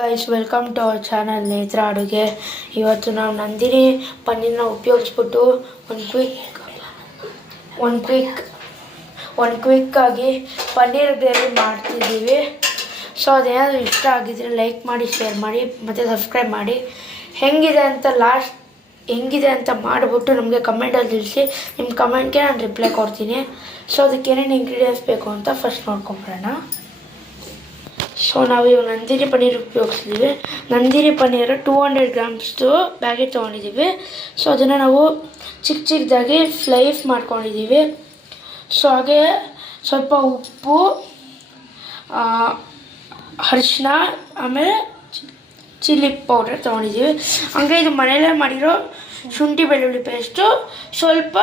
Guys welcome to our channel Netra Aduge. ಇವತ್ತು ನಾವು ನಂದಿನಿ ಪನ್ನೀರನ್ನ ಉಪಯೋಗಿಸ್ಬಿಟ್ಟು ಒಂದು ಕ್ವಿಕ್ಕಾಗಿ ಪನ್ನೀರ್ ಗ್ರೇವಿ ಮಾಡ್ತಿದ್ದೀವಿ. ಸೊ ಅದೇನಾದರೂ ಇಷ್ಟ ಆಗಿದ್ರೆ ಲೈಕ್ ಮಾಡಿ, ಶೇರ್ ಮಾಡಿ ಮತ್ತು ಸಬ್ಸ್ಕ್ರೈಬ್ ಮಾಡಿ. ಹೆಂಗಿದೆ ಅಂತ ಮಾಡಿಬಿಟ್ಟು ನಮಗೆ ಕಮೆಂಟಲ್ಲಿ ತಿಳಿಸಿ. ನಿಮ್ಮ ಕಮೆಂಟ್ಗೆ ನಾನು ರಿಪ್ಲೈ ಕೊಡ್ತೀನಿ. ಸೊ ಅದಕ್ಕೆ ಏನೇನು ಇಂಗ್ರೀಡಿಯೆಂಟ್ಸ್ ಬೇಕು ಅಂತ ಫಸ್ಟ್ ನೋಡ್ಕೊಂಬರೋಣ. ಸೊ ನಾವು ಇವಾಗ ನಂದಿನಿ ಪನ್ನೀರ್ ಉಪಯೋಗಿಸ್ತೀವಿ. ನಂದಿನಿ ಪನ್ನೀರು 200 ಗ್ರಾಮ್ಸ್ದು ಪ್ಯಾಕೆಟ್ ತೊಗೊಂಡಿದ್ದೀವಿ. ಸೊ ಅದನ್ನು ನಾವು ಚಿಕ್ಕದಾಗಿ ಸ್ಲೈಸ್ ಮಾಡ್ಕೊಂಡಿದ್ದೀವಿ. ಸೊ ಹಾಗೆ ಸ್ವಲ್ಪ ಉಪ್ಪು, ಅರಿಶಿನ, ಆಮೇಲೆ ಚಿಲ್ಲಿ ಪೌಡರ್ ತೊಗೊಂಡಿದ್ದೀವಿ. ಹಂಗೆ ಇದು ಮನೆಯಲ್ಲೇ ಮಾಡಿರೋ ಶುಂಠಿ ಬೆಳ್ಳುಳ್ಳಿ ಪೇಸ್ಟು, ಸ್ವಲ್ಪ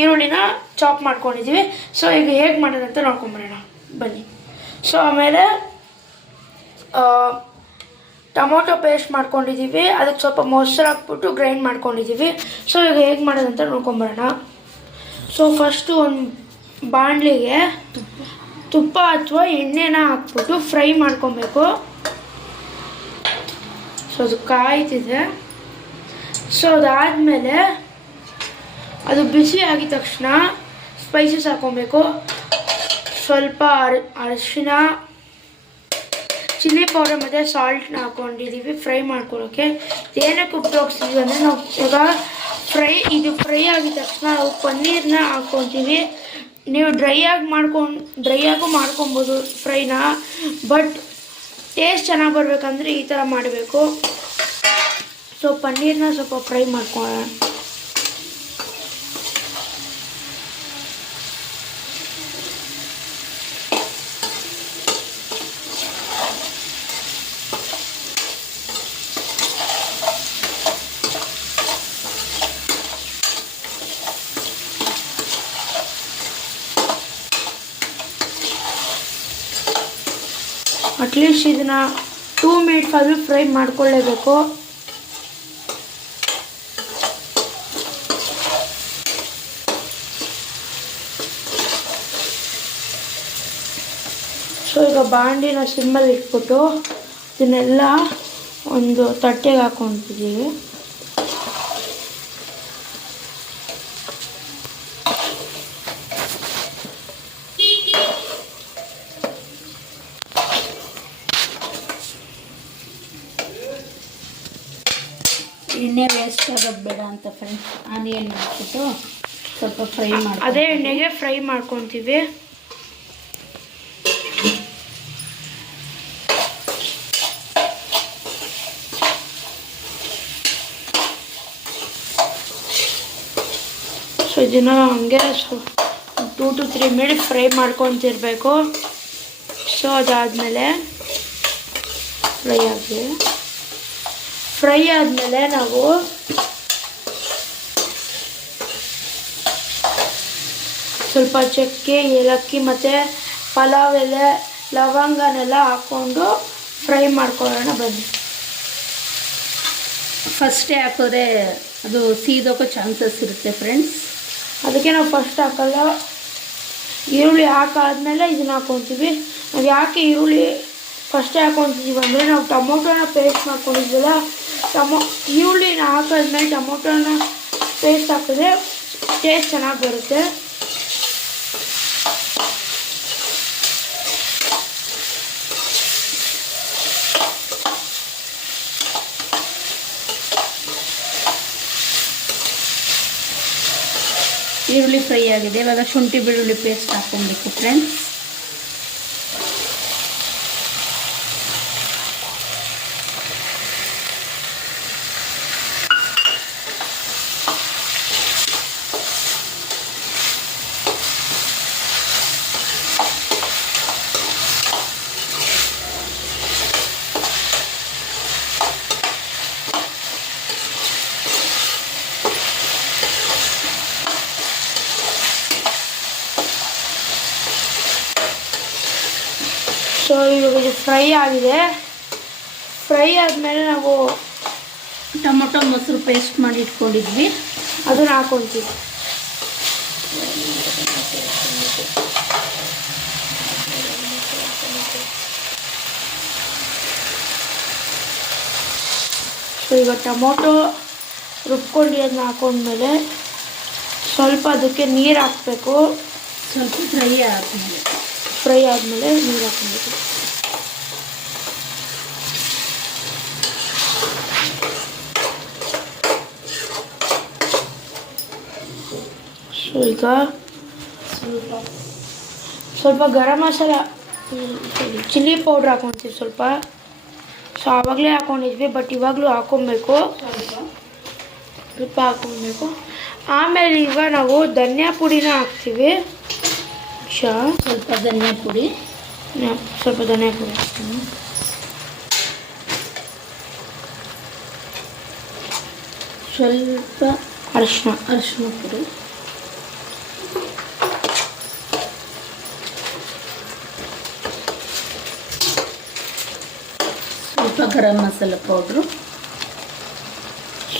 ಈರುಳ್ಳಿನ ಚಾಪ್ ಮಾಡ್ಕೊಂಡಿದ್ದೀವಿ. ಸೊ ಈಗ ಹೇಗೆ ಮಾಡೋದಂತ ನೋಡ್ಕೊಂಬರೋಣ ಬನ್ನಿ. ಸೊ ಆಮೇಲೆ ಟೊಮೊಟೊ ಪೇಸ್ಟ್ ಮಾಡ್ಕೊಂಡಿದ್ದೀವಿ. ಅದಕ್ಕೆ ಸ್ವಲ್ಪ ಮೊಸರು ಹಾಕ್ಬಿಟ್ಟು ಗ್ರೈಂಡ್ ಮಾಡ್ಕೊಂಡಿದ್ದೀವಿ. ಸೊ ಈಗ ಹೇಗೆ ಮಾಡೋದಂತ ನೋಡ್ಕೊಂಬರೋಣ. ಸೊ ಫಸ್ಟು ಒಂದು ಬಾಣಲಿಗೆ ತುಪ್ಪ ಅಥವಾ ಎಣ್ಣೆನ ಹಾಕ್ಬಿಟ್ಟು ಫ್ರೈ ಮಾಡ್ಕೊಬೇಕು. ಸೊ ಅದು ಕಾಯ್ತಿದೆ. ಸೊ ಅದಾದಮೇಲೆ ಅದು ಬಿಸಿ ಆಗಿದ ತಕ್ಷಣ ಸ್ಪೈಸಸ್ ಹಾಕ್ಕೊಬೇಕು. ಸ್ವಲ್ಪ ಅರಿಶಿನ, ಚಿಲ್ಲಿ ಪೌಡರ್ ಮತ್ತು ಸಾಲ್ಟ್ನ ಹಾಕ್ಕೊಂಡಿದ್ದೀವಿ ಫ್ರೈ ಮಾಡ್ಕೊಳ್ಳೋಕ್ಕೆ. ಏನಕ್ಕೆ ಉಪಯೋಗಿಸ್ತೀವಿ ಅಂದರೆ ನಾವು ಇವಾಗ ಫ್ರೈ ಆಗಿದ ತಕ್ಷಣ ನಾವು ಪನ್ನೀರನ್ನ ಹಾಕ್ಕೊತೀವಿ. ನೀವು ಡ್ರೈಯಾಗೂ ಮಾಡ್ಕೊಬೋದು ಫ್ರೈನ. ಬಟ್ ಟೇಸ್ಟ್ ಚೆನ್ನಾಗಿ ಬರಬೇಕಂದ್ರೆ ಈ ಥರ ಮಾಡಬೇಕು. ಸೊ ಪನ್ನೀರನ್ನ ಸ್ವಲ್ಪ ಫ್ರೈ ಮಾಡ್ಕೊಳ್ಳೋಣ. ಅಟ್ಲೀಸ್ಟ್ ಇದನ್ನು 2 ಮಿನಿಟ್ಸ್ ಆದರೂ ಫ್ರೈ ಮಾಡ್ಕೊಳ್ಳೇಬೇಕು. ಸೊ ಈಗ ಬಾಂಡಿನ ಸಿಮ್ಮಲ್ಲಿ ಇಟ್ಬಿಟ್ಟು ಇದನ್ನೆಲ್ಲ ಒಂದು ತಟ್ಟೆಗೆ ಹಾಕ್ಕೊತಿದ್ದೀವಿ. ಎಣ್ಣೆ ವೇಸ್ಟ್ ಆಗೋದು ಬೇಡ ಅಂತ ಫ್ರೆಂಡ್ಸ್ ಆನಿಯನ್ ಹಾಕ್ಬಿಟ್ಟು ಸ್ವಲ್ಪ ಫ್ರೈ ಮಾಡಿ ಅದೇ ಎಣ್ಣೆಗೆ ಫ್ರೈ ಮಾಡ್ಕೊತೀವಿ. ಸೊ ಇದನ್ನು ಹಂಗೆ 2 to 3 ಮಿನಿಟ್ಸ್ ಫ್ರೈ ಮಾಡ್ಕೊತಿರ್ಬೇಕು. ಸೊ ಅದಾದಮೇಲೆ ಫ್ರೈ ಆದಮೇಲೆ ನಾವು ಸ್ವಲ್ಪ ಚಕ್ಕೆ, ಏಲಕ್ಕಿ ಮತ್ತು ಪಲಾವ್ ಎಲೆ, ಲವಂಗನೆಲ್ಲ ಹಾಕ್ಕೊಂಡು ಫ್ರೈ ಮಾಡ್ಕೊಳ್ಳೋಣ ಬನ್ನಿ. ಫಸ್ಟೇ ಹಾಕಿದ್ರೆ ಅದು ಸೀದೋಕ್ಕೋ ಚಾನ್ಸಸ್ ಇರುತ್ತೆ ಫ್ರೆಂಡ್ಸ್. ಅದಕ್ಕೆ ನಾವು ಫಸ್ಟ್ ಹಾಕಲ್ಲ. ಈರುಳ್ಳಿ ಹಾಕಾದ್ಮೇಲೆ ಇದನ್ನ ಹಾಕ್ಕೊತೀವಿ. ನಾವು ಯಾಕೆ ಈರುಳ್ಳಿ ಫಸ್ಟೇ ಹಾಕ್ಕೊತಿದ್ದೀವಿ ಅಂದರೆ ನಾವು ಟೊಮೊಟೊನ ಪೇಸ್ಟ್ ಮಾಡ್ಕೊಂಡಿದ್ದೀವಲ್ಲ, ಈರುಳ್ಳಿನ ಹಾಕಾದ್ಮೇಲೆ ಟೊಮೊಟೊನ ಪೇಸ್ಟ್ ಹಾಕಿದ್ರೆ ಟೇಸ್ಟ್ ಚೆನ್ನಾಗಿ ಬರುತ್ತೆ. ಈರುಳ್ಳಿ ಫ್ರೈ ಆಗಿದೆ. ಇವಾಗ ಶುಂಠಿ ಬೆಳ್ಳುಳ್ಳಿ ಪೇಸ್ಟ್ ಹಾಕ್ಕೊಬೇಕು ಫ್ರೆಂಡ್ಸ್. ಸೊ ಇವಾಗ ಇದು ಫ್ರೈ ಆಗಿದೆ. ಫ್ರೈ ಆದಮೇಲೆ ನಾವು ಟೊಮೊಟೊ ಮೊಸರು ಪೇಸ್ಟ್ ಮಾಡಿ ಇಟ್ಕೊಂಡಿದ್ವಿ, ಅದನ್ನು ಹಾಕ್ಕೊತೀವಿ. ಸೊ ಈಗ ಟೊಮೊಟೊ ರುಬ್ಕೊಂಡು ಅದನ್ನ ಹಾಕೊಂಡ್ಮೇಲೆ ಸ್ವಲ್ಪ ಅದಕ್ಕೆ ನೀರು ಹಾಕಬೇಕು. ಸ್ವಲ್ಪ ಫ್ರೈ ಆದಮೇಲೆ ನೀರು ಹಾಕೊಬೇಕು. ಸೊ ಈಗ ಸ್ವಲ್ಪ ಗರಂ ಮಸಾಲ ಚಿಲ್ಲಿ ಪೌಡ್ರ್ ಹಾಕೊತೀವಿ ಸ್ವಲ್ಪ. ಸೊ ಆವಾಗಲೇ ಹಾಕ್ಕೊಂಡಿದ್ವಿ, ಬಟ್ ಇವಾಗಲೂ ಹಾಕ್ಕೊಬೇಕು, ಸ್ವಲ್ಪ ಹಾಕ್ಕೊಬೇಕು. ಆಮೇಲೆ ಈಗ ನಾವು ಧನಿಯಾ ಪುಡಿನ ಹಾಕ್ತೀವಿ. ಸ್ವಲ್ಪ ಧನಿಯಾ ಪುಡಿ ಹಾಕ್ತೀನಿ. ಸ್ವಲ್ಪ ಅರಿಶಿನ ಪುಡಿ, ಸ್ವಲ್ಪ ಗರಂ ಮಸಾಲ ಪೌಡ್ರು.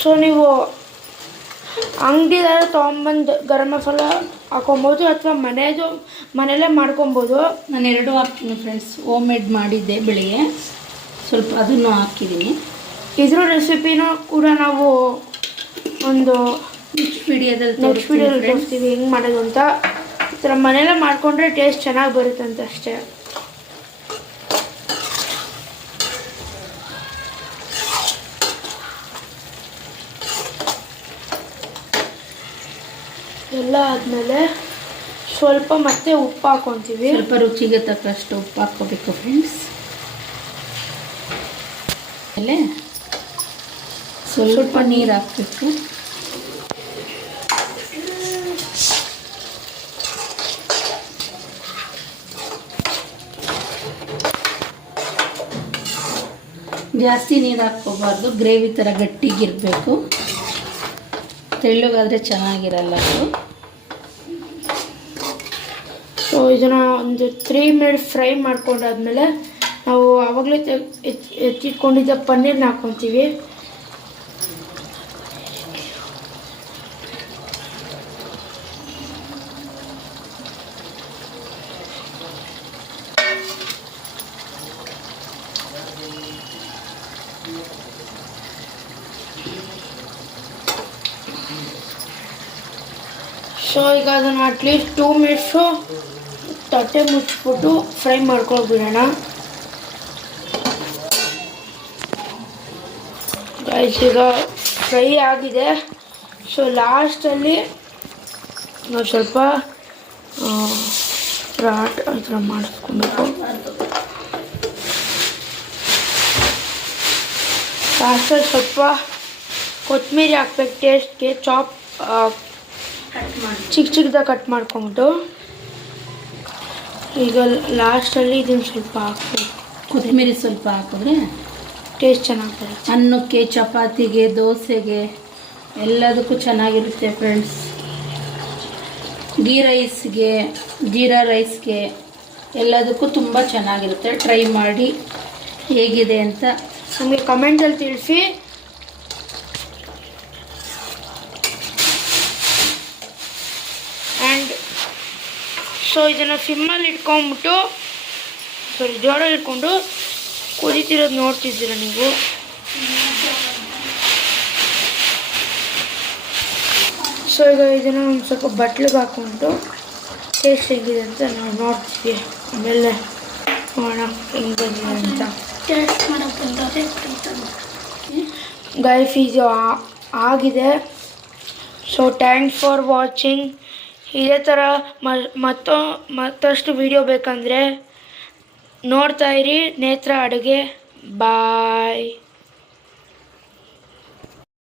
ಸೊ ನೀವು ಅಂಗಡಿದಾರ ತೊಗೊಂಬಂದು ಗರಂ ಮಸಾಲ ಹಾಕೊಬೋದು ಅಥವಾ ಮನೆಯಲ್ಲೇ ಮಾಡ್ಕೊಬೋದು. ನಾನು ಎರಡೂ ಹಾಕ್ತೀನಿ ಫ್ರೆಂಡ್ಸ್. ಹೋಮ್ ಮೇಡ್ ಮಾಡಿದ್ದೆ ಬೆಳಿಗ್ಗೆ, ಸ್ವಲ್ಪ ಅದನ್ನು ಹಾಕಿದ್ದೀನಿ. ಇದ್ರ ರೆಸಿಪಿನೂ ಕೂಡ ನಾವು ಒಂದು ನೆಕ್ಸ್ಟ್ ವಿಡಿಯೋದಲ್ಲಿ ತೋರಿಸ್ತೀವಿ ಹೆಂಗೆ ಮಾಡೋದು ಅಂತ. ಈ ಥರ ಮನೆಯಲ್ಲೇ ಮಾಡಿಕೊಂಡ್ರೆ ಟೇಸ್ಟ್ ಚೆನ್ನಾಗಿ ಬರುತ್ತಂತ ಅಷ್ಟೇ. ಎಲ್ಲ ಆದಮೇಲೆ ಸ್ವಲ್ಪ ಮತ್ತೆ ಉಪ್ಪು ಹಾಕ್ಕೊತೀವಿ. ಸ್ವಲ್ಪ ರುಚಿಗೆ ತಕ್ಕಷ್ಟು ಉಪ್ಪು ಹಾಕ್ಕೋಬೇಕು ಫ್ರೆಂಡ್ಸ್. ಆಮೇಲೆ ಸ್ವಲ್ಪ ನೀರು ಹಾಕಬೇಕು. ಜಾಸ್ತಿ ನೀರು ಹಾಕ್ಕೋಬಾರ್ದು, ಗ್ರೇವಿ ಥರ ಗಟ್ಟಿಗಿರಬೇಕು. ತೆಳ್ಳಗಾದರೆ ಚೆನ್ನಾಗಿರಲ್ಲ ಅದು. ಸೊ ಇದನ್ನು ಒಂದು 3 ಮಿನಿಟ್ಸ್ ಫ್ರೈ ಮಾಡ್ಕೊಂಡಾದ್ಮೇಲೆ ನಾವು ಆವಾಗಲೇ ಎತ್ತಿಟ್ಕೊಂಡಿದ್ದ ಪನ್ನೀರ್ನ ಹಾಕ್ಕೊತೀವಿ. ಸೊ ಈಗ ಅದನ್ನು ಅಟ್ಲೀಸ್ಟ್ 2 ಮಿನಿಟ್ಸು ತಟ್ಟೆ ಮುಚ್ಚಿಬಿಟ್ಟು ಫ್ರೈ ಮಾಡ್ಕೊಳ್ಬಿಡೋಣ. ಗೈಸ್ ಈಗ ಫ್ರೈ ಆಗಿದೆ. ಸೊ ಲಾಸ್ಟಲ್ಲಿ ನಾವು ಸ್ವಲ್ಪ ಆ ಥರ ಮಾಡಿಸ್ಕೊಬೇಕು. ಲಾಸ್ಟಲ್ಲಿ ಸ್ವಲ್ಪ ಕೊತ್ತಂಬರಿ ಹಾಕ್ಬೇಕು ಟೇಸ್ಟ್ಗೆ. ಚಿಕ್ಕದಾಗಿ ಕಟ್ ಮಾಡ್ಕೊಂಬಿಟ್ಟು ಈಗ ಲಾಸ್ಟಲ್ಲಿ ಇದನ್ನು ಸ್ವಲ್ಪ ಹಾಕ್ಬೇಕು. ಕೊತ್ತಂಬರಿ ಸ್ವಲ್ಪ ಹಾಕಿದ್ರೆ ಟೇಸ್ಟ್ ಚೆನ್ನಾಗಿ ಬರುತ್ತೆ. ಅನ್ನಕ್ಕೆ, ಚಪಾತಿಗೆ, ದೋಸೆಗೆ ಎಲ್ಲದಕ್ಕೂ ಚೆನ್ನಾಗಿರುತ್ತೆ ಫ್ರೆಂಡ್ಸ್. ಗೀ ರೈಸ್ಗೆ, ಜೀರಾ ರೈಸ್ಗೆ ಎಲ್ಲದಕ್ಕೂ ತುಂಬ ಚೆನ್ನಾಗಿರುತ್ತೆ. ಟ್ರೈ ಮಾಡಿ ಹೇಗಿದೆ ಅಂತ ನಮಗೆ ಕಮೆಂಟಲ್ಲಿ ತಿಳಿಸಿ. ಆ್ಯಂಡ್ ಸೊ ಇದನ್ನು ಸಿಮ್ಮಲ್ಲಿ ಇಟ್ಕೊಂಡ್ಬಿಟ್ಟು ಜೋರಾಗಿ ಇಟ್ಕೊಂಡು ಕುದೀತಿರೋದು ನೋಡ್ತಿದ್ದೀರ ನೀವು. ಸೊ ಈಗ ಇದನ್ನು ಒಂದು ಸ್ವಲ್ಪ ಬಟ್ಲಿಗೆ ಹಾಕ್ಕೊಂಡು ಟೇಸ್ಟ್ ಹೇಗಿದೆ ಅಂತ ನಾವು ನೋಡ್ತೀವಿ. ಆಮೇಲೆ ನೋಡೋಣ ಹೆಂಗೆ ಬಂದಿದೆ ಅಂತ. ಟೇಸ್ಟ್ ಮಾಡೋಕ್ಕೆ ಗೈಸ್ ಇದು ಆಗಿದೆ. So thanks for watching. ಇದೇ ಥರ ಮತ್ತಷ್ಟು ವಿಡಿಯೋ ಬೇಕಂದರೆ ನೋಡ್ತಾ ಇರಿ ನೇತ್ರ ಅಡುಗೆ. ಬಾಯ್.